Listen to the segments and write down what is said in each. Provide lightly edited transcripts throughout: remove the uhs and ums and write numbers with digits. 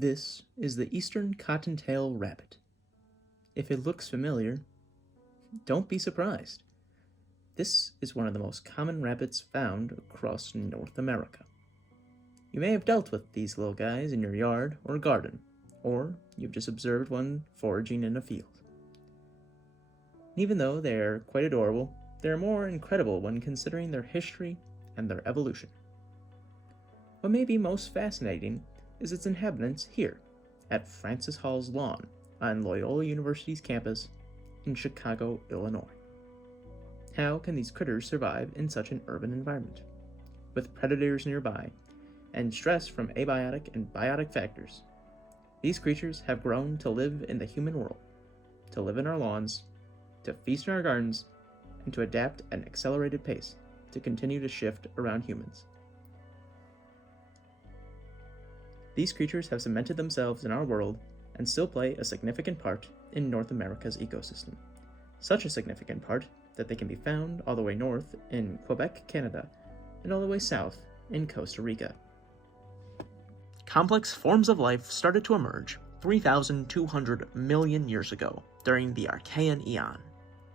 This is the eastern cottontail rabbit. If it looks familiar, don't be surprised. This is one of the most common rabbits found across North America. You may have dealt with these little guys in your yard or garden, or you've just observed one foraging in a field. Even though they are quite adorable, they are more incredible when considering their history and their evolution. What may be most fascinating is its inhabitants here at Francis Hall's lawn on Loyola University's campus in Chicago, Illinois. How can these critters survive in such an urban environment, with predators nearby and stress from abiotic and biotic factors? These creatures have grown to live in the human world, to live in our lawns, to feast in our gardens, and to adapt at an accelerated pace to continue to shift around humans. These creatures have cemented themselves in our world and still play a significant part in North America's ecosystem. Such a significant part that they can be found all the way north in Quebec, Canada, and all the way south in Costa Rica. Complex forms of life started to emerge 3,200 million years ago during the Archean Eon.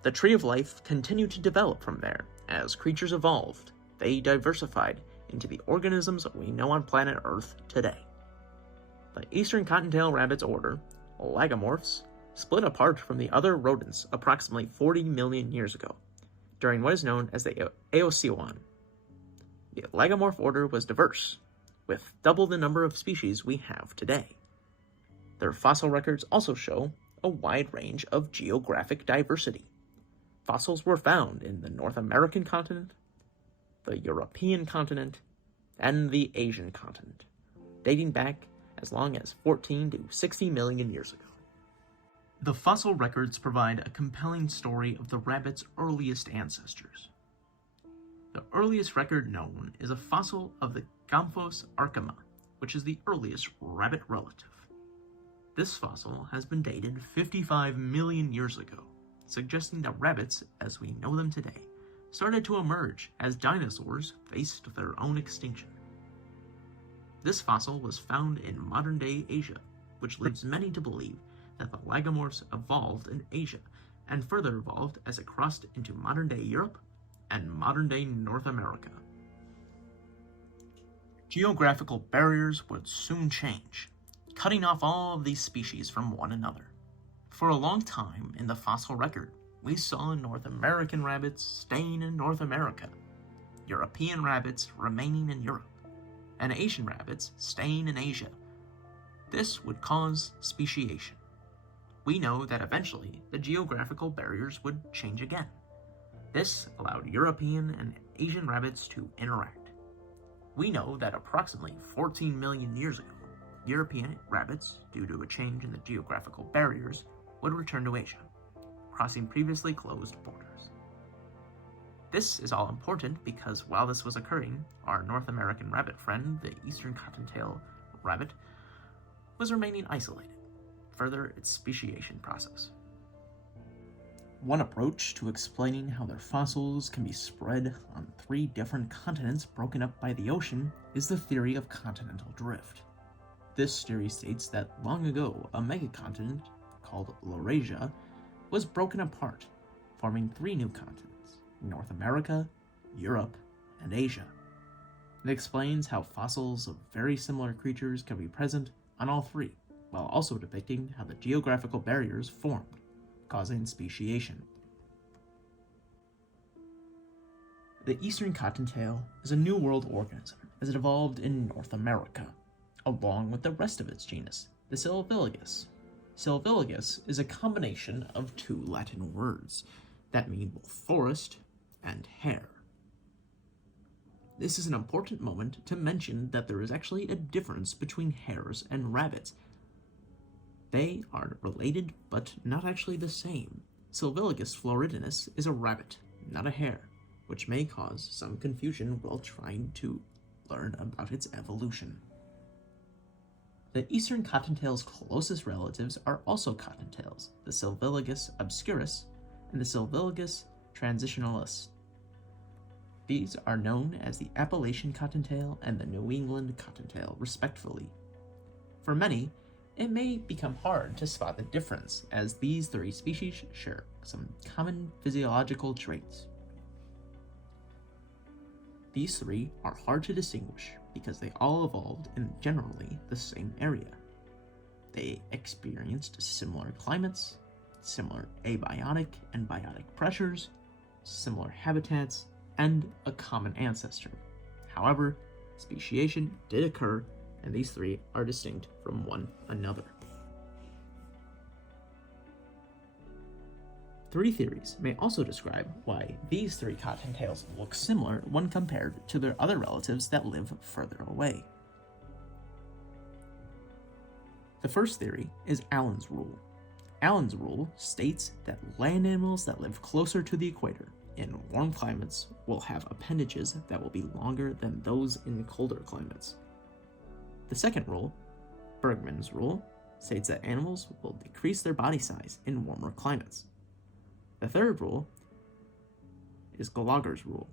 The tree of life continued to develop from there. As creatures evolved, they diversified into the organisms we know on planet Earth today. The eastern cottontail rabbit's order, lagomorphs, split apart from the other rodents approximately 40 million years ago, during what is known as the Eocene. The lagomorph order was diverse, with double the number of species we have today. Their fossil records also show a wide range of geographic diversity. Fossils were found in the North American continent, the European continent, and the Asian continent, dating back as long as 14 to 60 million years ago. The fossil records provide a compelling story of the rabbit's earliest ancestors. The earliest record known is a fossil of the Gomphos archima, which is the earliest rabbit relative. This fossil has been dated 55 million years ago, suggesting that rabbits, as we know them today, started to emerge as dinosaurs faced their own extinction. This fossil was found in modern-day Asia, which leads many to believe that the lagomorphs evolved in Asia and further evolved as it crossed into modern-day Europe and modern-day North America. Geographical barriers would soon change, cutting off all of these species from one another. For a long time in the fossil record, we saw North American rabbits staying in North America, European rabbits remaining in Europe, and Asian rabbits staying in Asia. This would cause speciation. We know that eventually the geographical barriers would change again. This allowed European and Asian rabbits to interact. We know that approximately 14 million years ago, European rabbits, due to a change in the geographical barriers, would return to Asia, crossing previously closed borders. This is all important because while this was occurring, our North American rabbit friend, the eastern cottontail rabbit, was remaining isolated, further its speciation process. One approach to explaining how their fossils can be spread on 3 different continents broken up by the ocean is the theory of continental drift. This theory states that long ago, a megacontinent called Laurasia was broken apart, forming 3 new continents: North America, Europe, and Asia. It explains how fossils of very similar creatures can be present on all 3, while also depicting how the geographical barriers formed, causing speciation. The eastern cottontail is a New World organism as it evolved in North America, along with the rest of its genus, the Sylvilicus. Sylvilicus is a combination of 2 Latin words that mean both forest and hare. This is an important moment to mention that there is actually a difference between hares and rabbits. They are related, but not actually the same. Sylvilicus floridinus is a rabbit, not a hare, which may cause some confusion while trying to learn about its evolution. The eastern cottontail's closest relatives are also cottontails, the Sylvilicus obscurus and the Sylvilicus transitionalis. These are known as the Appalachian cottontail and the New England cottontail, respectively. For many, it may become hard to spot the difference, as these three species share some common physiological traits. These three are hard to distinguish because they all evolved in generally the same area. They experienced similar climates, similar abiotic and biotic pressures, similar habitats, and a common ancestor. However, speciation did occur, and these three are distinct from one another. Three theories may also describe why these three cottontails look similar when compared to their other relatives that live further away. The first theory is Allen's rule. Allen's rule states that land animals that live closer to the equator in warm climates will have appendages that will be longer than those in colder climates. The second rule, Bergmann's rule, states that animals will decrease their body size in warmer climates. The third rule is Gallagher's rule,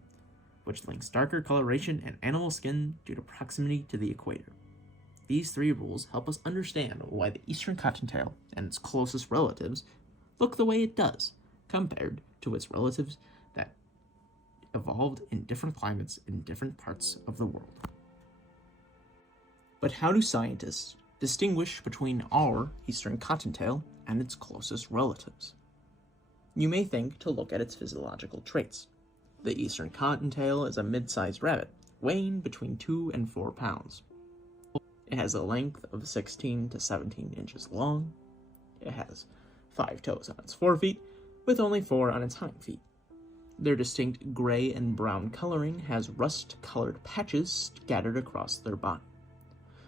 which links darker coloration and animal skin due to proximity to the equator. These three rules help us understand why the eastern cottontail and its closest relatives look the way it does, compared to its relatives that evolved in different climates in different parts of the world. But how do scientists distinguish between our eastern cottontail and its closest relatives? You may think to look at its physiological traits. The eastern cottontail is a mid-sized rabbit, weighing between 2 and 4 pounds. It has a length of 16 to 17 inches long. It has 5 toes on its forefeet, with only 4 on its hind feet. Their distinct gray and brown coloring has rust-colored patches scattered across their body.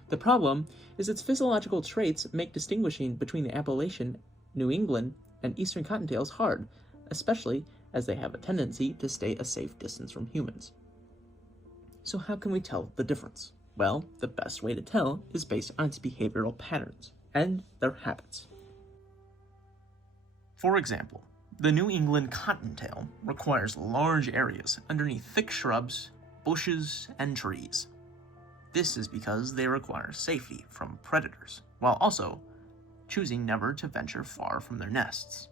The problem is its physiological traits make distinguishing between the Appalachian, New England, and eastern cottontails hard, especially as they have a tendency to stay a safe distance from humans. So how can we tell the difference? Well, the best way to tell is based on its behavioral patterns and their habits. For example, the New England cottontail requires large areas underneath thick shrubs, bushes, and trees. This is because they require safety from predators, while also choosing never to venture far from their nests.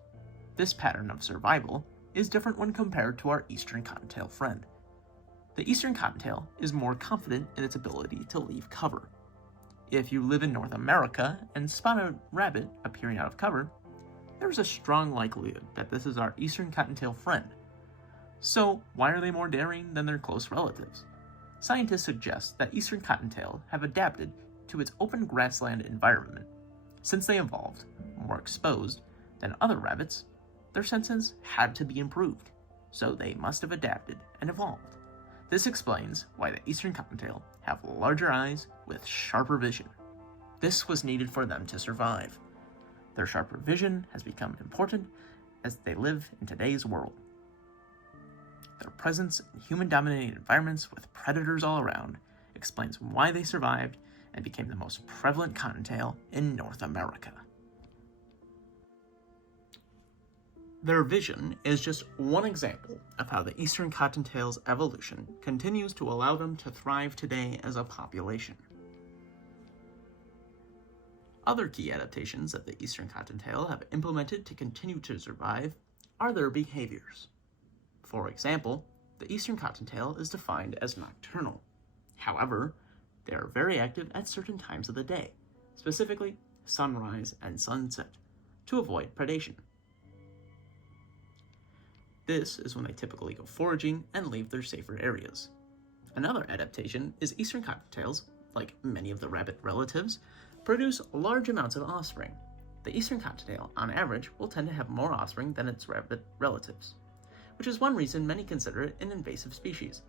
This pattern of survival is different when compared to our eastern cottontail friend. The eastern cottontail is more confident in its ability to leave cover. If you live in North America and spot a rabbit appearing out of cover, there's a strong likelihood that this is our eastern cottontail friend. So, why are they more daring than their close relatives? Scientists suggest that eastern cottontail have adapted to its open grassland environment. Since they evolved more exposed than other rabbits, their senses had to be improved, so they must have adapted and evolved. This explains why the eastern cottontail have larger eyes with sharper vision. This was needed for them to survive. Their sharper vision has become important as they live in today's world. Their presence in human-dominated environments with predators all around explains why they survived and became the most prevalent cottontail in North America. Their vision is just one example of how the eastern cottontail's evolution continues to allow them to thrive today as a population. Other key adaptations that the eastern cottontail have implemented to continue to survive are their behaviors. For example, the eastern cottontail is defined as nocturnal. However, they are very active at certain times of the day, specifically sunrise and sunset, to avoid predation. This is when they typically go foraging and leave their safer areas. Another adaptation is eastern cottontails, like many of the rabbit relatives, produce large amounts of offspring. The eastern cottontail, on average, will tend to have more offspring than its rabbit relatives, which is one reason many consider it an invasive species.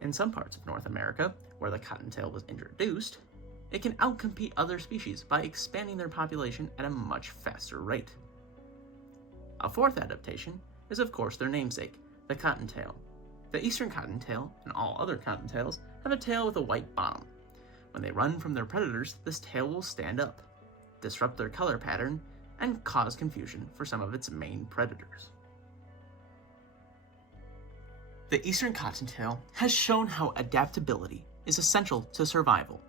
In some parts of North America, where the cottontail was introduced, it can outcompete other species by expanding their population at a much faster rate. A fourth adaptation is of course their namesake, the cottontail. The eastern cottontail and all other cottontails have a tail with a white bottom. When they run from their predators, this tail will stand up, disrupt their color pattern, and cause confusion for some of its main predators. The eastern cottontail has shown how adaptability is essential to survival.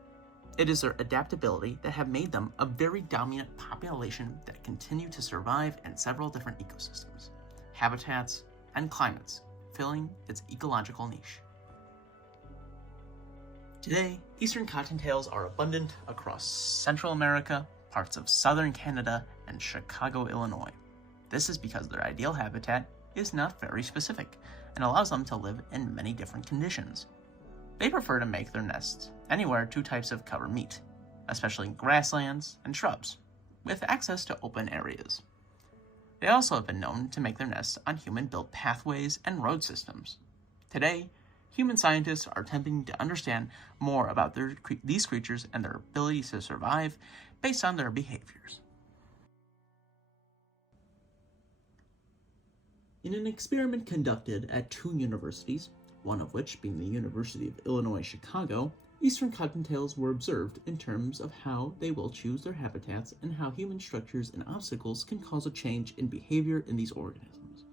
It is their adaptability that have made them a very dominant population that continue to survive in several different ecosystems, habitats, and climates, filling its ecological niche. Today, eastern cottontails are abundant across Central America, parts of southern Canada, and Chicago, Illinois. This is because their ideal habitat is not very specific and allows them to live in many different conditions. They prefer to make their nests anywhere two types of cover meet, especially grasslands and shrubs, with access to open areas. They also have been known to make their nests on human-built pathways and road systems. Today, human scientists are attempting to understand more about these creatures and their ability to survive based on their behaviors. In an experiment conducted at 2 universities, one of which being the University of Illinois Chicago, eastern cottontails were observed in terms of how they will choose their habitats and how human structures and obstacles can cause a change in behavior in these organisms.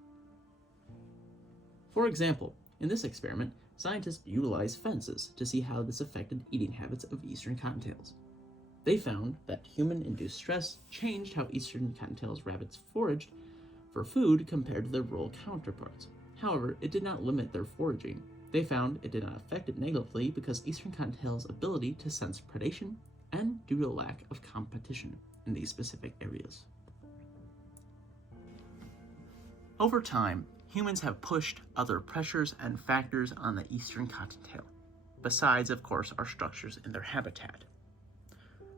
For example, in this experiment, scientists utilized fences to see how this affected eating habits of eastern cottontails. They found that human-induced stress changed how eastern cottontails rabbits foraged for food compared to their rural counterparts. However, it did not limit their foraging. They found it did not affect it negatively because eastern cottontails' ability to sense predation and due to lack of competition in these specific areas. Over time, humans have pushed other pressures and factors on the eastern cottontail, besides, of course, our structures in their habitat.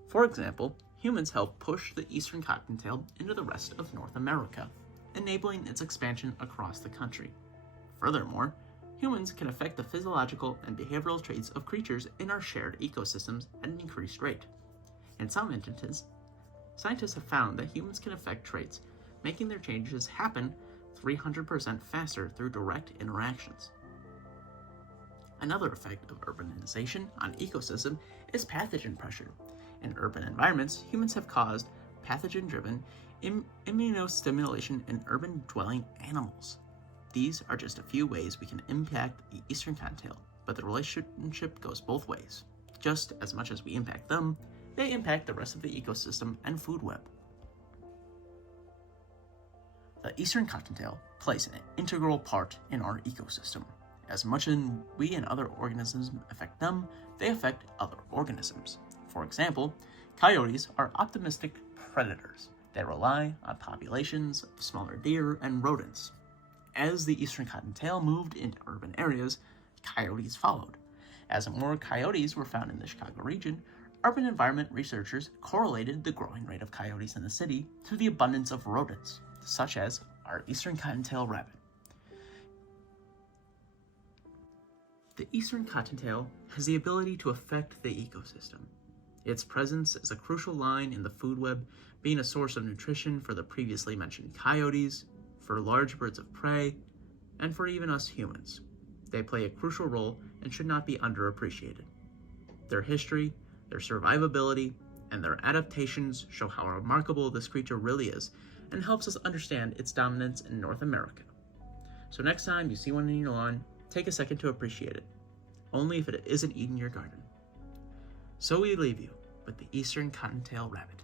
For example, humans helped push the eastern cottontail into the rest of North America, enabling its expansion across the country. Furthermore, humans can affect the physiological and behavioral traits of creatures in our shared ecosystems at an increased rate. In some instances, scientists have found that humans can affect traits, making their changes happen 300% faster through direct interactions. Another effect of urbanization on ecosystem is pathogen pressure. In urban environments, humans have caused pathogen-driven immunostimulation in urban-dwelling animals. These are just a few ways we can impact the eastern cottontail, but the relationship goes both ways. Just as much as we impact them, they impact the rest of the ecosystem and food web. The eastern cottontail plays an integral part in our ecosystem. As much as we and other organisms affect them, they affect other organisms. For example, coyotes are optimistic predators. They rely on populations of smaller deer and rodents. As the eastern cottontail moved into urban areas, coyotes followed. As more coyotes were found in the Chicago region, urban environment researchers correlated the growing rate of coyotes in the city to the abundance of rodents, such as our eastern cottontail rabbit. The eastern cottontail has the ability to affect the ecosystem. Its presence is a crucial line in the food web, being a source of nutrition for the previously mentioned coyotes, for large birds of prey, and for even us humans. They play a crucial role and should not be underappreciated. Their history, their survivability, and their adaptations show how remarkable this creature really is and helps us understand its dominance in North America. So next time you see one in your lawn, take a second to appreciate it, only if it isn't eating your garden. So we leave you with the eastern cottontail rabbit.